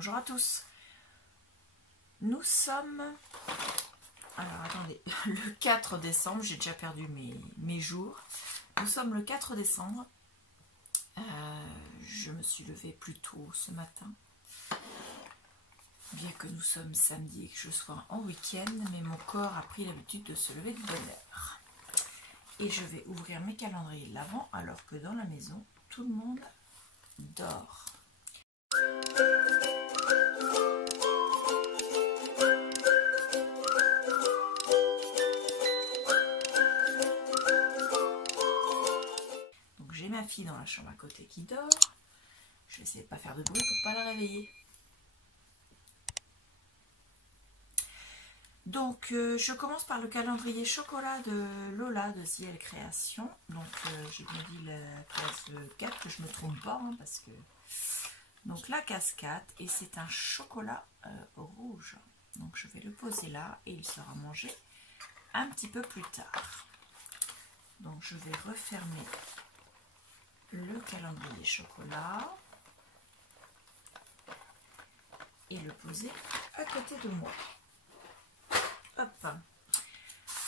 Bonjour à tous. Nous sommes... Alors attendez, le 4 décembre, j'ai déjà perdu mes jours. Nous sommes le 4 décembre. Je me suis levée plus tôt ce matin. Bien que nous sommes samedi et que je sois en week-end, mais mon corps a pris l'habitude de se lever de bonne heure. Et je vais ouvrir mes calendriers de l'Avent alors que dans la maison, tout le monde dort. Donc j'ai ma fille dans la chambre à côté qui dort. Je vais essayer de ne pas faire de bruit pour ne pas la réveiller. Donc je commence par le calendrier chocolat de Lola de Ziel Création. Donc j'ai bien dit la case 4, que je ne me trompe pas, hein, parce que... Donc la case 4, et c'est un chocolat rouge. Donc je vais le poser là et il sera mangé un petit peu plus tard. Donc je vais refermer le calendrier chocolat et le poser à côté de moi. Hop.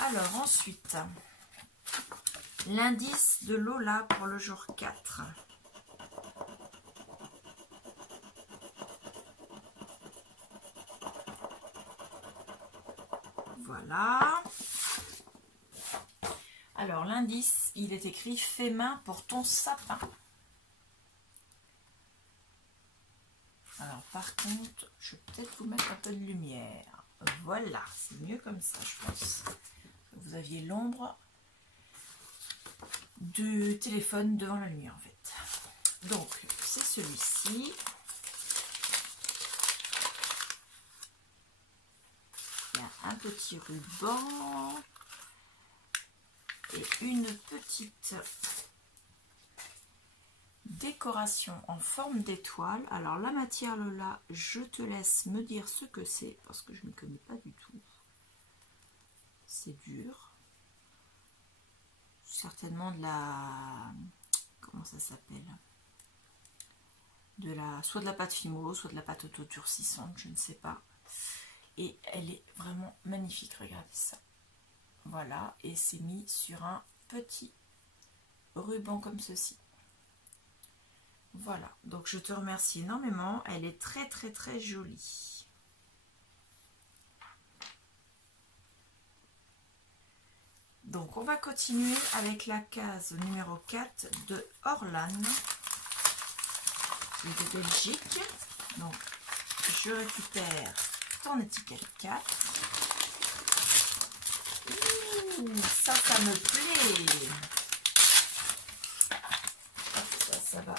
Alors ensuite, l'indice de Lola pour le jour 4. Voilà. Alors l'indice, il est écrit « Fais main pour ton sapin ». Alors par contre, je vais peut-être vous mettre un peu de lumière. Voilà, c'est mieux comme ça, je pense. Vous aviez l'ombre du téléphone devant la lumière, en fait. Donc, c'est celui-ci. Il y a un petit ruban et une petite décoration en forme d'étoile. Alors la matière Lola, je te laisse me dire ce que c'est parce que je ne connais pas du tout. C'est dur. Certainement de la... Comment ça s'appelle? Soit de la pâte Fimo, soit de la pâte auto-durcissante, je ne sais pas. Et elle est vraiment magnifique, regardez ça. Voilà, et c'est mis sur un petit ruban comme ceci. Voilà, donc je te remercie énormément. Elle est très très très jolie. Donc on va continuer avec la case numéro 4 de Orlan, qui est de Belgique. Donc je récupère ton étiquette 4. Ouh, ça me plaît. Hop, ça va.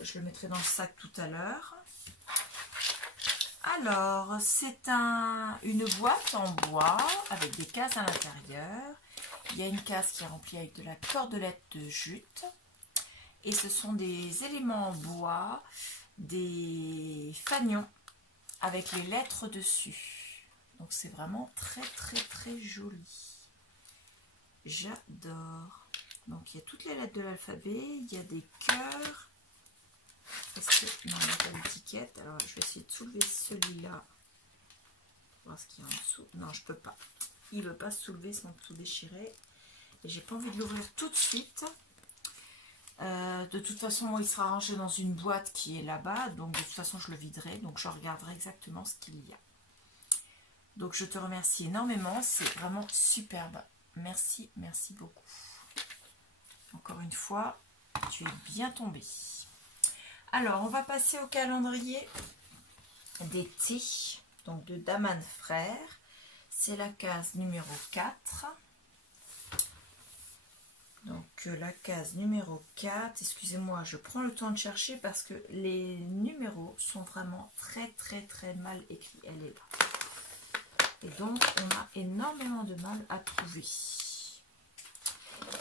Je le mettrai dans le sac tout à l'heure. Alors, c'est une boîte en bois avec des cases à l'intérieur. Il y a une case qui est remplie avec de la cordelette de jute. Et ce sont des éléments en bois, des fanions avec les lettres dessus. Donc c'est vraiment très très très joli. J'adore. Donc il y a toutes les lettres de l'alphabet, il y a des cœurs. Est-ce que... Non, il n'y a pas d'étiquette. Alors, je vais essayer de soulever celui-là. Voir ce qu'il y a en dessous. Non, je peux pas. Il ne veut pas se soulever sans tout déchirer. Et j'ai pas envie de l'ouvrir tout de suite. De toute façon, moi, il sera rangé dans une boîte qui est là-bas. Donc, de toute façon, je le viderai. Donc, je regarderai exactement ce qu'il y a. Donc, je te remercie énormément. C'est vraiment superbe. Merci, merci beaucoup. Encore une fois, tu es bien tombé. Alors, on va passer au calendrier d'été, donc de Daman Frères. C'est la case numéro 4. Donc, la case numéro 4, excusez-moi, je prends le temps de chercher parce que les numéros sont vraiment très, très, très mal écrits. Elle est là. Et donc, on a énormément de mal à trouver.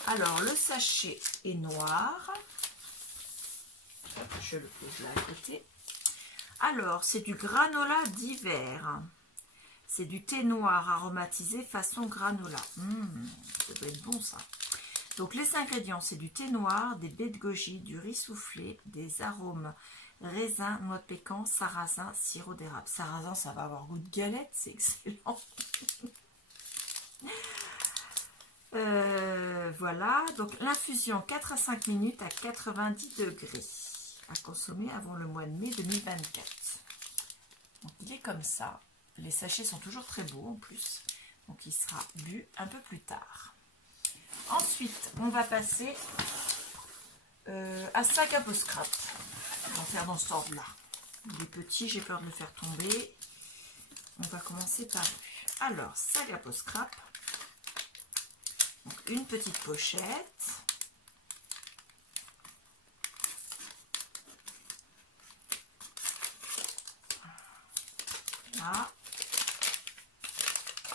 Alors, le sachet est noir. Je le pose là à côté. Alors, c'est du granola d'hiver. C'est du thé noir aromatisé façon granola. Ça doit être bon ça. Donc, les ingrédients, c'est du thé noir, des baies de goji, du riz soufflé, des arômes raisin, noix de pécan, sarrasin, sirop d'érable. Sarrasin, ça va avoir goût de galette, c'est excellent. Voilà, donc l'infusion 4 à 5 minutes à 90 degrés à consommer avant le mois de mai 2024. Donc il est comme ça. Les sachets sont toujours très beaux en plus. Donc il sera bu un peu plus tard. Ensuite, on va passer à sac à peau scrap. On va faire dans cet ordre-là. Il est petit, j'ai peur de le faire tomber. On va commencer par lui. Alors, sac à peau scrap. Donc, une petite pochette. Là.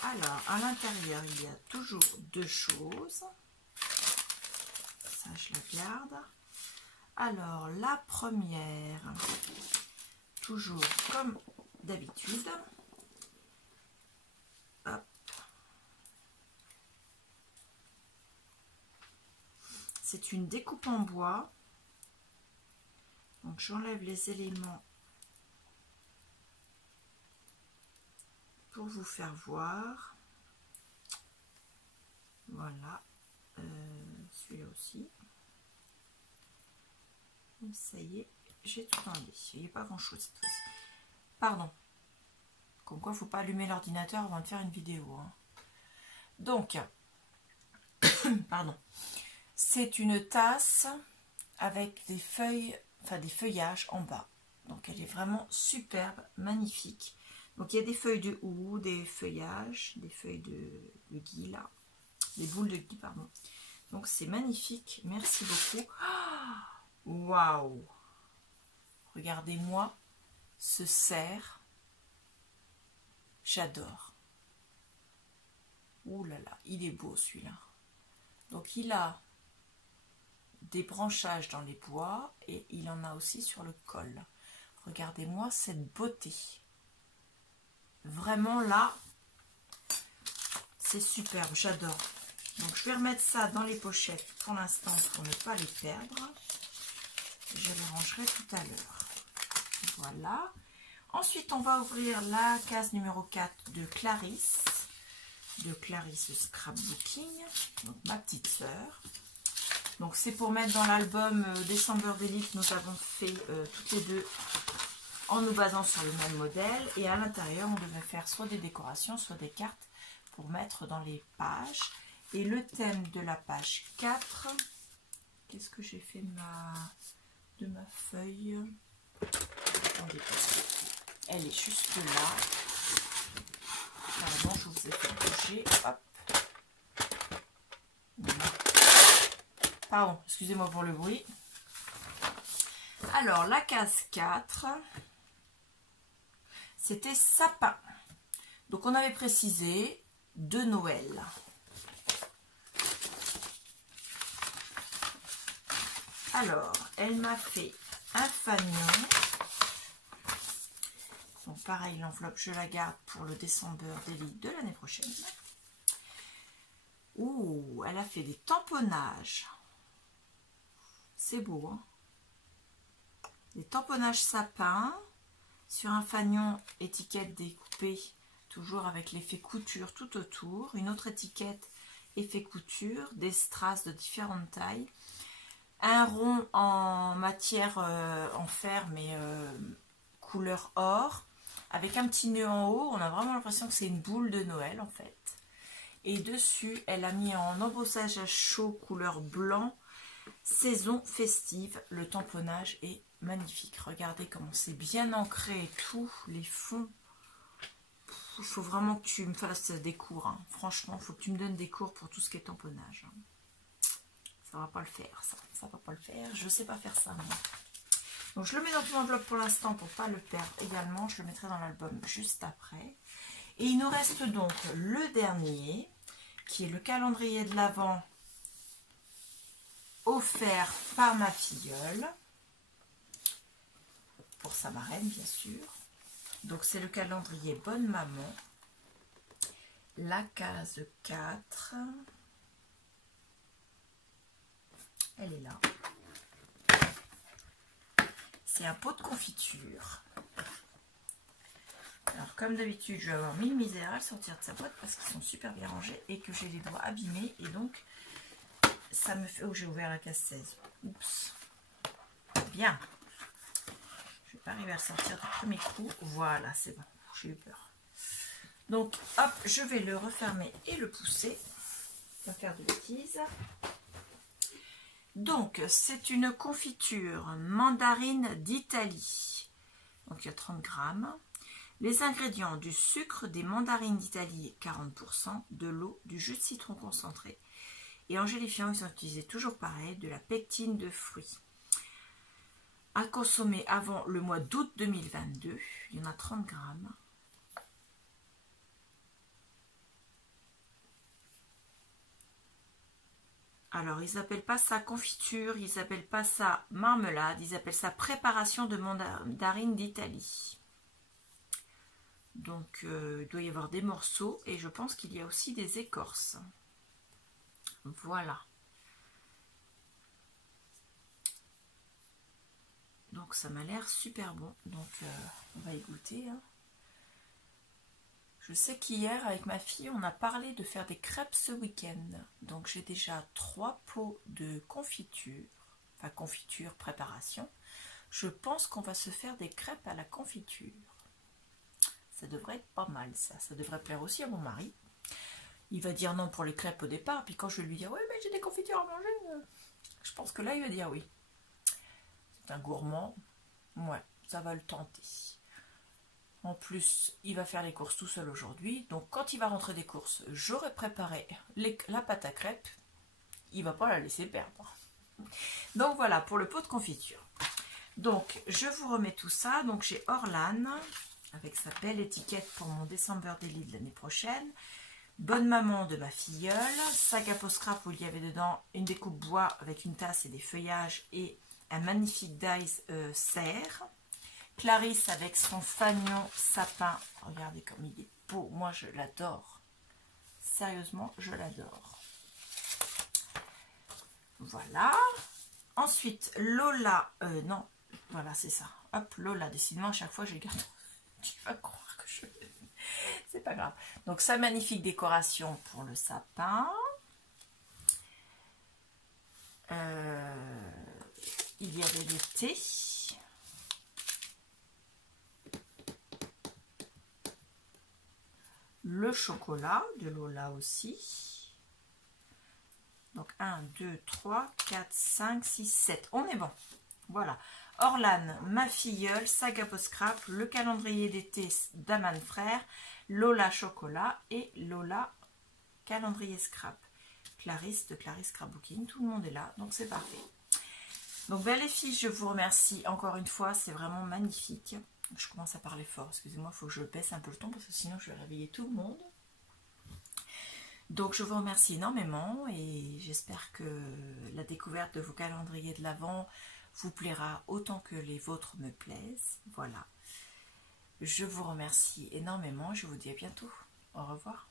Alors, à l'intérieur, il y a toujours deux choses. Ça, je la garde. Alors, la première, toujours comme d'habitude. C'est une découpe en bois. Donc, j'enlève les éléments pour vous faire voir. Voilà. Celui-là aussi. Et ça y est, j'ai tout enlevé. Il n'y a pas grand-chose cette fois-ci. Pardon. Comme quoi, il ne faut pas allumer l'ordinateur avant de faire une vidéo. Hein. Donc, pardon. C'est une tasse avec des feuilles, enfin des feuillages en bas. Donc, elle est vraiment superbe, magnifique. Donc, il y a des feuilles de houx, des feuillages, des feuilles de gui, là. Des boules de gui, pardon. Donc, c'est magnifique. Merci beaucoup. Waouh! Regardez-moi ce cerf. J'adore. Ouh là là, il est beau celui-là. Donc, il a des branchages dans les bois et il en a aussi sur le col. Regardez-moi cette beauté. Vraiment là, c'est superbe, j'adore. Donc je vais remettre ça dans les pochettes pour l'instant pour ne pas les perdre. Je les rangerai tout à l'heure. Voilà. Ensuite, on va ouvrir la case numéro 4 de Clarisse Scrapbooking, donc ma petite sœur. Donc c'est pour mettre dans l'album December Daily que nous avons fait toutes les deux en nous basant sur le même modèle. Et à l'intérieur, on devait faire soit des décorations, soit des cartes pour mettre dans les pages. Et le thème de la page 4, qu'est-ce que j'ai fait de ma feuille? Attendez, elle est juste là. Pardon, je vous ai fait bouger. Hop. Pardon, excusez-moi pour le bruit. Alors, la case 4, c'était sapin. Donc, on avait précisé de Noël. Alors, elle m'a fait un fanion. Donc, pareil, l'enveloppe, je la garde pour le December Daily de l'année prochaine. Ouh, elle a fait des tamponnages. C'est beau, hein? Des tamponnages sapin sur un fanion, étiquette découpée, toujours avec l'effet couture tout autour. Une autre étiquette, effet couture, des strass de différentes tailles. Un rond en matière en fer, mais couleur or, avec un petit nœud en haut. On a vraiment l'impression que c'est une boule de Noël, en fait. Et dessus, elle a mis en embossage à chaud, couleur blanc, saison festive. Le tamponnage est magnifique. Regardez comment c'est bien ancré, tous les fonds. Il faut vraiment que tu me fasses des cours. Hein. Franchement, il faut que tu me donnes des cours pour tout ce qui est tamponnage. Hein. Ça va pas le faire, ça va pas le faire. Je sais pas faire ça, moi. Donc, je le mets dans une enveloppe pour l'instant pour pas le perdre également. Je le mettrai dans l'album juste après. Et il nous reste donc le dernier, qui est le calendrier de l'Avent offert par ma filleule. Pour sa marraine, bien sûr. Donc, c'est le calendrier Bonne Maman. La case 4. Elle est là. c'est un pot de confiture. Alors comme d'habitude, je vais avoir mille misères à le sortir de sa boîte parce qu'ils sont super bien rangés et que j'ai les doigts abîmés et donc ça me fait... Oh, j'ai ouvert la casse 16. Oups. Bien. Je vais pas arriver à le sortir du premier coup. Voilà, c'est bon. J'ai eu peur. Donc, hop, je vais le refermer et le pousser. Pas faire de bêtises. Donc, c'est une confiture mandarine d'Italie. Donc, il y a 30 grammes. Les ingrédients: du sucre, des mandarines d'Italie 40%, de l'eau, du jus de citron concentré. Et en gélifiant, ils ont utilisé toujours pareil, de la pectine de fruits. À consommer avant le mois d'août 2022. Il y en a 30 grammes. Alors, ils n'appellent pas ça confiture, ils n'appellent pas ça marmelade, ils appellent ça préparation de mandarine d'Italie. Donc, il doit y avoir des morceaux et je pense qu'il y a aussi des écorces. Voilà. Donc, ça m'a l'air super bon. Donc, on va y goûter. Hein. Je sais qu'hier, avec ma fille, on a parlé de faire des crêpes ce week-end. Donc, j'ai déjà 3 pots de confiture. Enfin, confiture, préparation. Je pense qu'on va se faire des crêpes à la confiture. Ça devrait être pas mal, ça. Ça devrait plaire aussi à mon mari. Il va dire non pour les crêpes au départ. Puis quand je vais lui dire, ouais, mais j'ai des confitures à manger, je pense que là, il va dire oui. C'est un gourmand. Ouais, ça va le tenter. En plus, il va faire les courses tout seul aujourd'hui. Donc, quand il va rentrer des courses, j'aurai préparé la pâte à crêpes. Il ne va pas la laisser perdre. Donc, voilà pour le pot de confiture. Donc, je vous remets tout ça. Donc, j'ai Orlan avec sa belle étiquette pour mon December Daily de l'année prochaine. Bonne maman de ma filleule. Sac à pot scrap où il y avait dedans une découpe bois avec une tasse et des feuillages et un magnifique dice serre. Clarisse avec son fanion sapin. Regardez comme il est beau. Moi, je l'adore. Sérieusement, je l'adore. Voilà. Ensuite, Lola. Non, voilà, c'est ça. Hop, Lola. Décidément, à chaque fois, je garde. Tu vas croire que je... C'est pas grave. Donc, sa magnifique décoration pour le sapin. Il y avait des thés. Le chocolat de Lola aussi. Donc 1, 2, 3, 4, 5, 6, 7. On est bon. Voilà. Orlan, ma filleule, sac à pot scrap, le calendrier d'été d'Aman Frère, Lola chocolat et Lola calendrier scrap. Clarisse de Clarisse Scrapbooking. Tout le monde est là. Donc c'est parfait. Donc ben, les filles, je vous remercie encore une fois. C'est vraiment magnifique. Je commence à parler fort, excusez-moi, il faut que je baisse un peu le ton parce que sinon je vais réveiller tout le monde. Donc je vous remercie énormément et j'espère que la découverte de vos calendriers de l'Avent vous plaira autant que les vôtres me plaisent. Voilà. Je vous remercie énormément, je vous dis à bientôt. Au revoir.